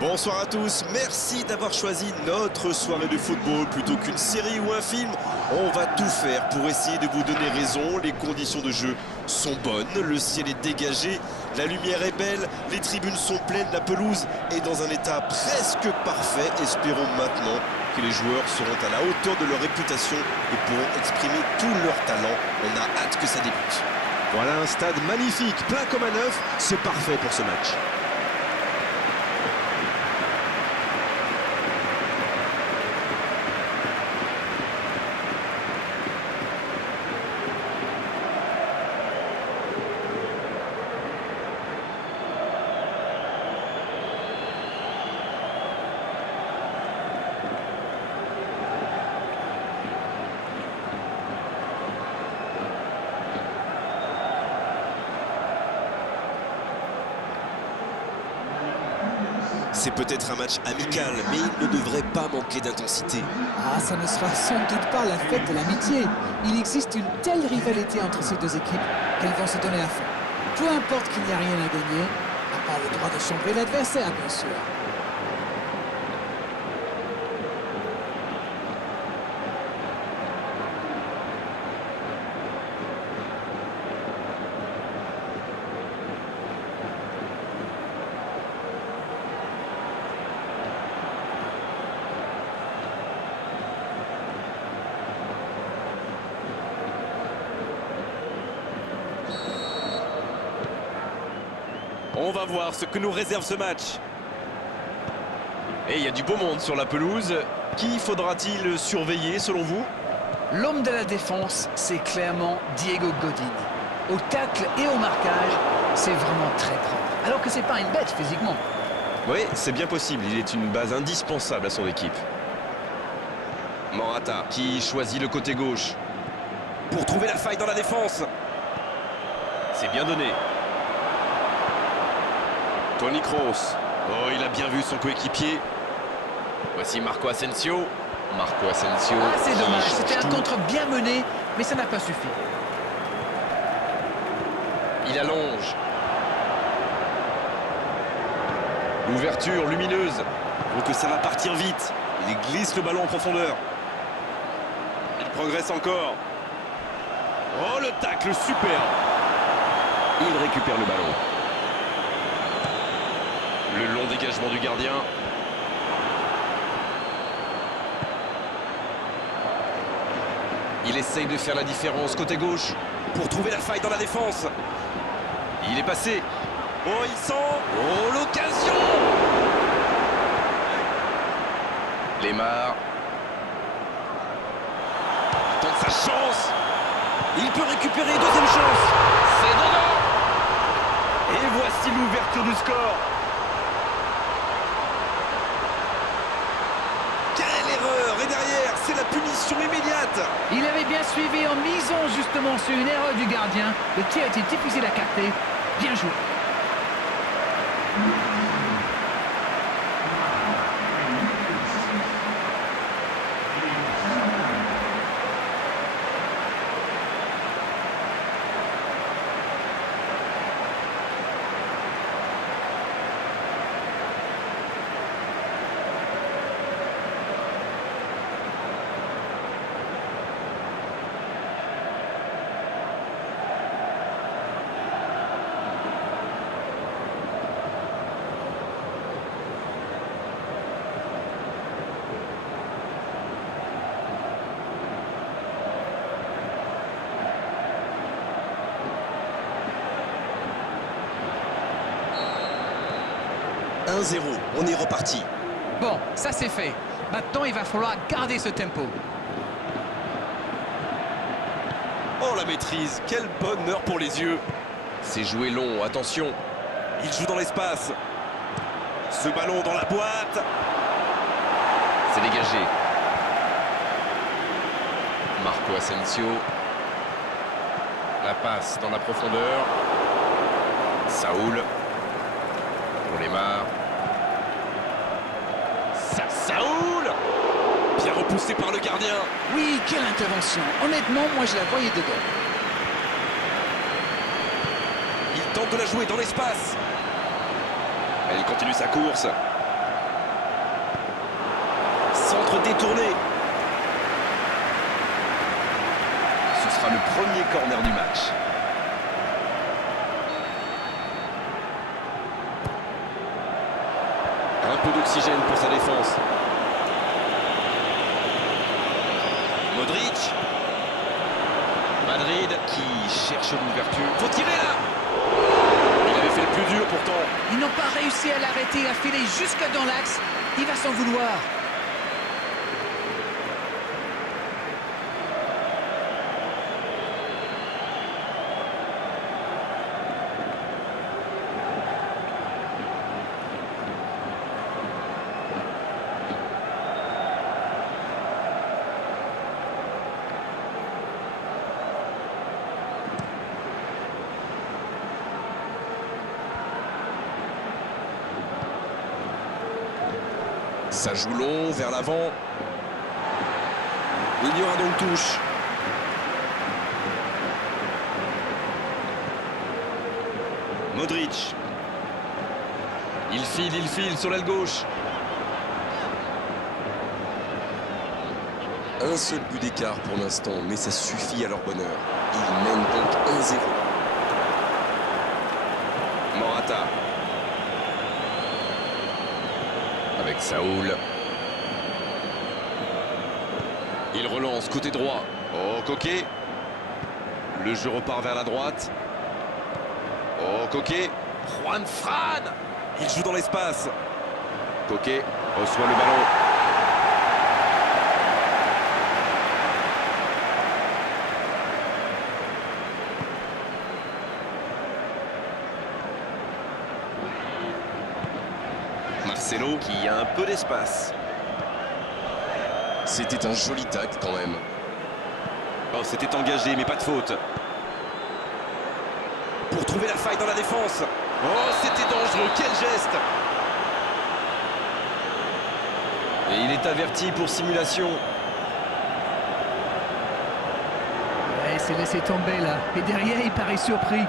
Bonsoir à tous, merci d'avoir choisi notre soirée de football plutôt qu'une série ou un film. On va tout faire pour essayer de vous donner raison. Les conditions de jeu sont bonnes, le ciel est dégagé, la lumière est belle, les tribunes sont pleines, la pelouse est dans un état presque parfait. Espérons maintenant que les joueurs seront à la hauteur de leur réputation et pourront exprimer tout leur talent. On a hâte que ça débute. Voilà un stade magnifique, plein comme à neuf, c'est parfait pour ce match. C'est peut-être un match amical, mais il ne devrait pas manquer d'intensité. Ah, ça ne sera sans doute pas la fête de l'amitié. Il existe une telle rivalité entre ces deux équipes qu'elles vont se donner à fond. Peu importe qu'il n'y a rien à gagner, à part le droit de chambrer l'adversaire, bien sûr. On va voir ce que nous réserve ce match. Et il y a du beau monde sur la pelouse. Qui faudra-t-il surveiller selon vous? L'homme de la défense, c'est clairement Diego Godin. Au tacle et au marquage, c'est vraiment très propre. Alors que c'est pas une bête physiquement. Oui, c'est bien possible. Il est une base indispensable à son équipe. Morata qui choisit le côté gauche pour trouver la faille dans la défense. C'est bien donné. Toni Kroos. Oh, il a bien vu son coéquipier. Voici Marco Asensio. Marco Asensio. Ah, c'est qui dommage. change C'était un tout. contre bien mené, mais ça n'a pas suffi. Il allonge. L'ouverture lumineuse. Donc ça va partir vite. Il glisse le ballon en profondeur. Il progresse encore. Oh, le tacle super. Il récupère le ballon. Le long dégagement du gardien. Il essaye de faire la différence côté gauche pour trouver la faille dans la défense. Il est passé. Oh, il sent. Oh, l'occasion. Lemar. Il tente sa chance. Il peut récupérer, deuxième chance. C'est dedans. Et voici l'ouverture du score. Quelle erreur. Et derrière, c'est la punition immédiate. Il avait bien suivi en misant justement sur une erreur du gardien. Le tir était difficile à capter. Bien joué. « 1-0, on est reparti. Bon, ça c'est fait. Maintenant, il va falloir garder ce tempo. Oh, la maîtrise. Quel bonheur pour les yeux. C'est joué long, attention. Il joue dans l'espace. Ce ballon dans la boîte. C'est dégagé. Marco Asensio. La passe dans la profondeur. Saoul. Pour Lemar. Saoul. Bien repoussé par le gardien. Oui, quelle intervention. Honnêtement, moi je la voyais dedans. Il tente de la jouer dans l'espace. Elle continue sa course. centre détourné. Ce sera le premier corner du match. Un peu d'oxygène pour sa défense. Modric. Madrid qui cherche l'ouverture. Faut tirer là. Il avait fait le plus dur pourtant. Ils n'ont pas réussi à l'arrêter, à filer jusque dans l'axe. Il va s'en vouloir. Ça joue long vers l'avant. Il y aura donc touche. Modric. Il file sur l'aile gauche. Un seul but d'écart pour l'instant, mais ça suffit à leur bonheur. Ils mènent donc 1-0. Morata. Avec Saoul. Il relance côté droit. Oh, Coquet. Le jeu repart vers la droite. Oh, Coquet. Juan Fran. Il joue dans l'espace. Coquet reçoit le ballon. Marcelo qui a un peu d'espace. C'était un joli tacle quand même. Oh, c'était engagé, mais pas de faute. Pour trouver la faille dans la défense. Oh, c'était dangereux, quel geste! Et il est averti pour simulation. Ouais, il s'est laissé tomber là. Et derrière, il paraît surpris.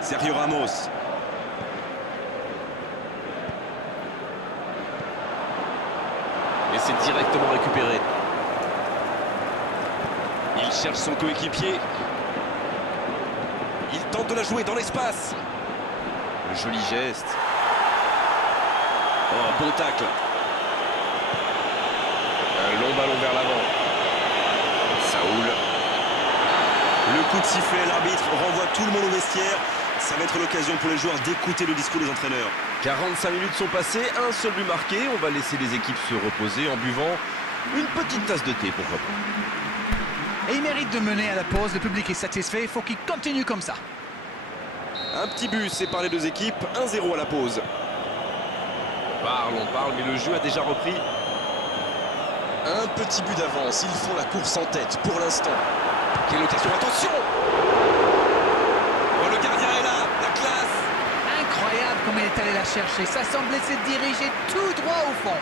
Sergio Ramos. Et c'est directement récupéré. Il cherche son coéquipier. Il tente de la jouer dans l'espace. Le joli geste. Oh, bon tacle. Un long ballon vers l'avant. Saoul. Le coup de sifflet à l'arbitre renvoie tout le monde au vestiaire. Ça va être l'occasion pour les joueurs d'écouter le discours des entraîneurs. 45 minutes sont passées, un seul but marqué. On va laisser les équipes se reposer en buvant une petite tasse de thé, pourquoi pas. Et il mérite de mener à la pause. Le public est satisfait. Il faut qu'il continue comme ça. Un petit but sépare les deux équipes. 1-0 à la pause. On parle, mais le jeu a déjà repris. Un petit but d'avance. Ils font la course en tête pour l'instant. Quelle occasion, attention! Oh, le gardien est là, la classe! Incroyable comme il est allé la chercher. Ça semblait se diriger tout droit au fond.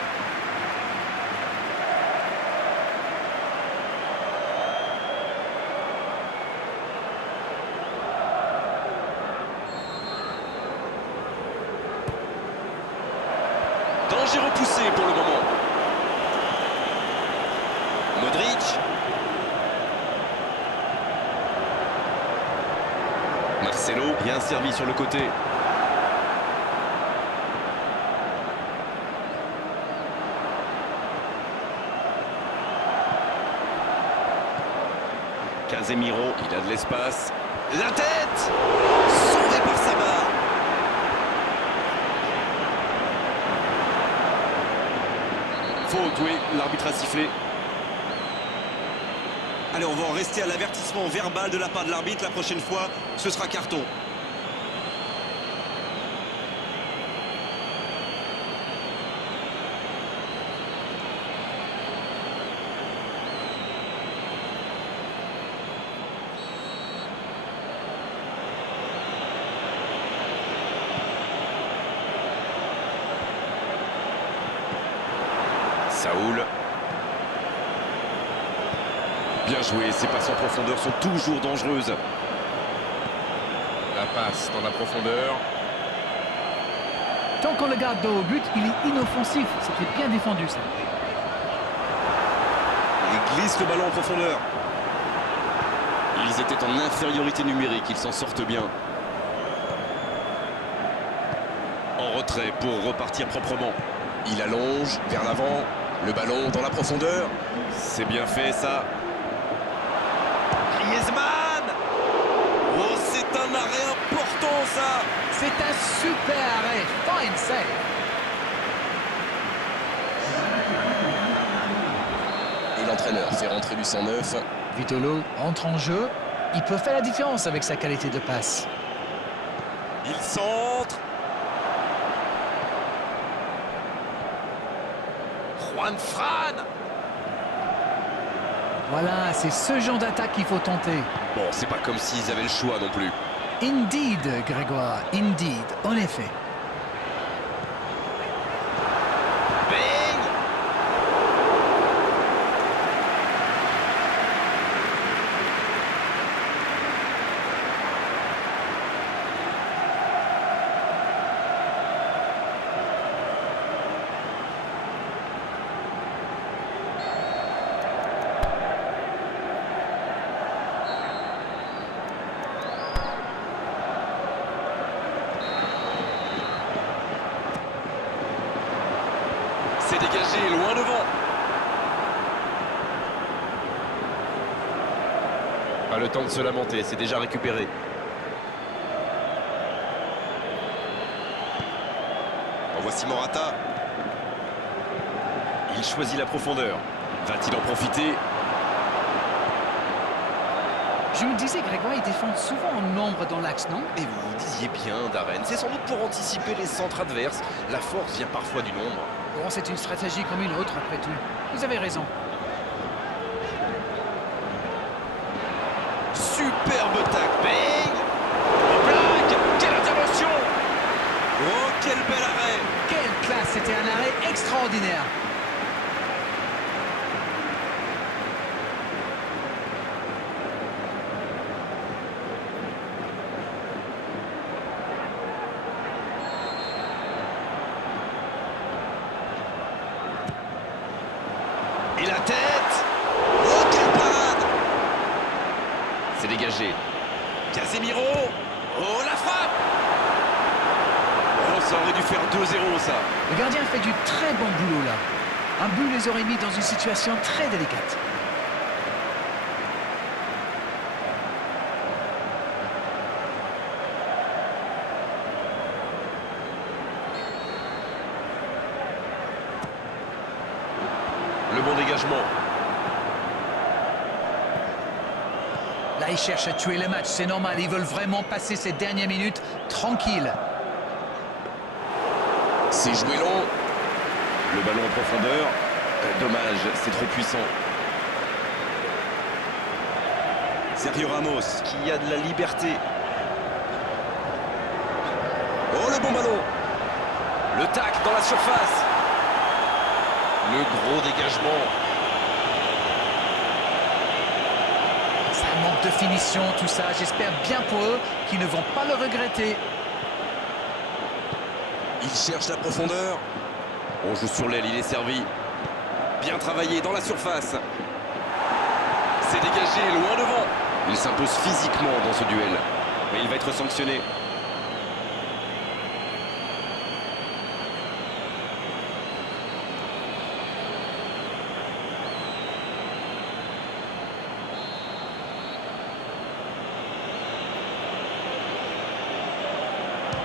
Danger repoussé pour le moment. Modric. Marcelo, bien servi sur le côté. Casemiro, il a de l'espace. La tête! Sauvé par sa barre. Faute, oui, l'arbitre a sifflé. Allez, on va en rester à l'avertissement verbal de la part de l'arbitre. La prochaine fois, ce sera carton. Saoul. Bien joué, ces passes en profondeur sont toujours dangereuses. La passe dans la profondeur. Tant qu'on le garde dos au but, il est inoffensif. C'était bien défendu, ça. Il glisse le ballon en profondeur. Ils étaient en infériorité numérique, ils s'en sortent bien. En retrait pour repartir proprement. Il allonge vers l'avant, le ballon dans la profondeur. C'est bien fait ça. Griezmann! Oh, c'est un arrêt important ça! C'est un super arrêt. Fine save. Et l'entraîneur fait rentrer du 109. Vitolo entre en jeu. Il peut faire la différence avec sa qualité de passe. Il centre. Juan Fran! Voilà, c'est ce genre d'attaque qu'il faut tenter. Bon, c'est pas comme s'ils avaient le choix non plus. Indeed, Grégoire, indeed, en effet. Bing! C'est dégagé, loin devant. Pas le temps de se lamenter, c'est déjà récupéré. En voici Morata. Il choisit la profondeur. Va-t-il en profiter? Je me disais, Grégoire, ils défendent souvent en nombre dans l'axe, non? Et vous vous disiez bien, Darren, c'est sans doute pour anticiper les centres adverses. La force vient parfois du nombre. Bon, c'est une stratégie comme une autre, après tout. Vous avez raison. Superbe tac, bang! En blague! Quelle intervention! Oh, quel bel arrêt! Quelle classe! C'était un arrêt extraordinaire. Et la tête! Oh, quelle parade! C'est dégagé. Casemiro! Oh, la frappe! Oh, ça aurait dû faire 2-0, ça. Le gardien fait du très bon boulot, là. Un but les aurait mis dans une situation très délicate. Le bon dégagement. Là, ils cherchent à tuer le match, c'est normal. Ils veulent vraiment passer ces dernières minutes tranquilles. C'est joué long. Le ballon en profondeur. Dommage, c'est trop puissant. Sergio Ramos, qui a de la liberté. Oh, le bon ballon! Le tac dans la surface. Le gros dégagement. Ça manque de finition, tout ça. J'espère bien pour eux qu'ils ne vont pas le regretter. Il cherche la profondeur. On joue sur l'aile, il est servi. Bien travaillé dans la surface. C'est dégagé, loin devant. Il s'impose physiquement dans ce duel. Mais il va être sanctionné.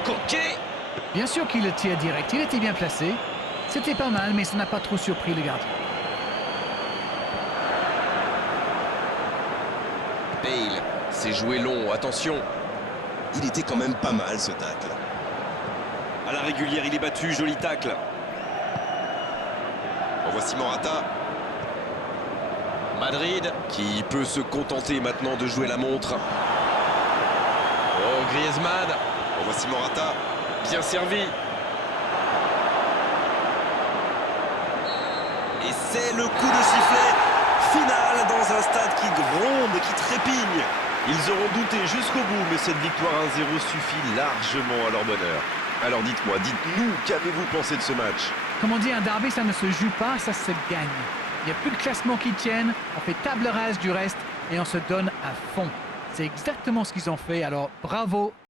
Coquet! Bien sûr qu'il le tire direct, il était bien placé. C'était pas mal, mais ça n'a pas trop surpris le gardien. Bale, c'est joué long, attention. Il était quand même pas mal ce tacle. À la régulière, il est battu, joli tacle. En voici Morata. Madrid, qui peut se contenter maintenant de jouer la montre. Oh, Griezmann. En voici Morata. Bien servi. Et c'est le coup de sifflet final dans un stade qui gronde, qui trépigne. Ils auront douté jusqu'au bout, mais cette victoire 1-0 suffit largement à leur bonheur. Alors dites-moi, dites-nous, qu'avez-vous pensé de ce match? Comme on dit, un derby, ça ne se joue pas, ça se gagne. Il n'y a plus de classement qui tienne, on fait table rase du reste et on se donne à fond. C'est exactement ce qu'ils ont fait, alors bravo.